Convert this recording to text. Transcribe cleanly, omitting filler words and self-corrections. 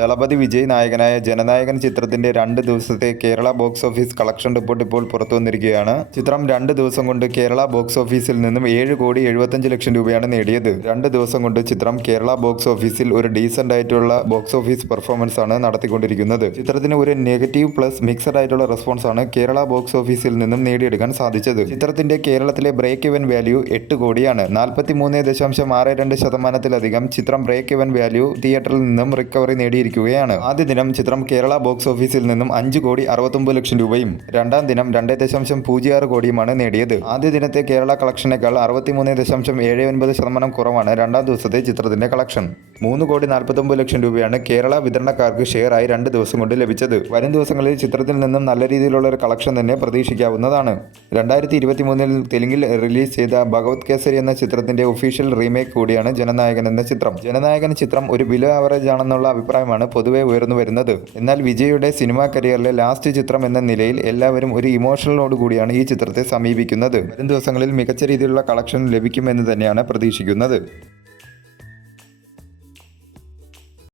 ദളപതി വിജയ് നായകനായ ജനനായകൻ ചിത്രത്തിന്റെ 2 ദിവസത്തെ Kerala box office collection report ഇപ്പോൾ പുറത്തു വന്നിരിക്കുകയാണ്. ചിത്രം 2 ദിവസം കൊണ്ട് കേരള ബോക്സ് ഓഫീസിൽ നിന്നും 7,75,00,000 രൂപയാണ് നേടിയത്. 2 ദിവസം കൊണ്ട് ചിത്രം കേരള ബോക്സ് ഓഫീസിൽ ഒരു ഡീസന്റ് ആയിട്ടുള്ള ബോക്സ് ഓഫീസ് പെർഫോമൻസ് ആണ് നടത്തിക്കൊണ്ടിരിക്കുന്നത്. ചിത്രത്തിന് ഒരു നെഗറ്റീവ് പ്ലസ് മിക്സഡ് ആയിട്ടുള്ള റെസ്പോൺസ് ആണ് കേരള ബോക്സ് ഓഫീസിൽ നിന്നും നേടിയെടുക്കാൻ സാധിച്ചത്. ചിത്രത്തിന്റെ കേരളത്തിലെ ബ്രേക്ക് ഇവൻ വാല്യൂ 8 കോടിയാണ്. 43.6% ചിത്രം ബ്രേക്ക് ഇവൻ വാല്യൂ തിയേറ്ററിൽ നിന്നും റിക്കവറി നേടിയിരിക്കുകയാണ്. ആദ്യ ദിനം ചിത്രം കേരള ബോക്സ് ഓഫീസിൽ നിന്നും 5,69,00,000 രൂപയും രണ്ടാം ദിനം 2.06 കോടിയുമാണ് നേടിയത്. ആദ്യ ദിനത്തെ കേരള കളക്ഷനേക്കാൾ 63.79% കുറവാണ് രണ്ടാം ദിവസത്തെ ചിത്രത്തിന്റെ കളക്ഷൻ. 3,49,00,000 രൂപയാണ് കേരള വിതരണക്കാർക്ക് ഷെയറായി 2 ദിവസം കൊണ്ട് ലഭിച്ചത്. വരും ദിവസങ്ങളിൽ ചിത്രത്തിൽ നിന്നും നല്ല രീതിയിലുള്ള ഒരു കളക്ഷൻ തന്നെ പ്രതീക്ഷിക്കാവുന്നതാണ്. 2023 തെലുങ്കിൽ റിലീസ് ചെയ്ത ഭഗവത് കേസരി എന്ന ചിത്രത്തിന്റെ ഒഫീഷ്യൽ റീമേക്ക് കൂടിയാണ് ജനനായകൻ എന്ന ചിത്രം. ജനനായകൻ ചിത്രം ഒരു ബിലോ ആവറേജ് ആണെന്നുള്ള അഭിപ്രായമാണ് പൊതുവെ ഉയർന്നു വരുന്നത്. എന്നാൽ വിജയുടെ സിനിമാ കരിയറിലെ ലാസ്റ്റ് ചിത്രം എന്ന നിലയിൽ എല്ലാവരും ഒരു ഇമോഷണലോട് കൂടിയാണ് ഈ ചിത്രത്തെ സമീപിക്കുന്നത്. വരും ദിവസങ്ങളിൽ മികച്ച രീതിയിലുള്ള കളക്ഷൻ ലഭിക്കുമെന്ന് തന്നെയാണ് പ്രതീക്ഷിക്കുന്നത്.